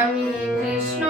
I Hare Krishna.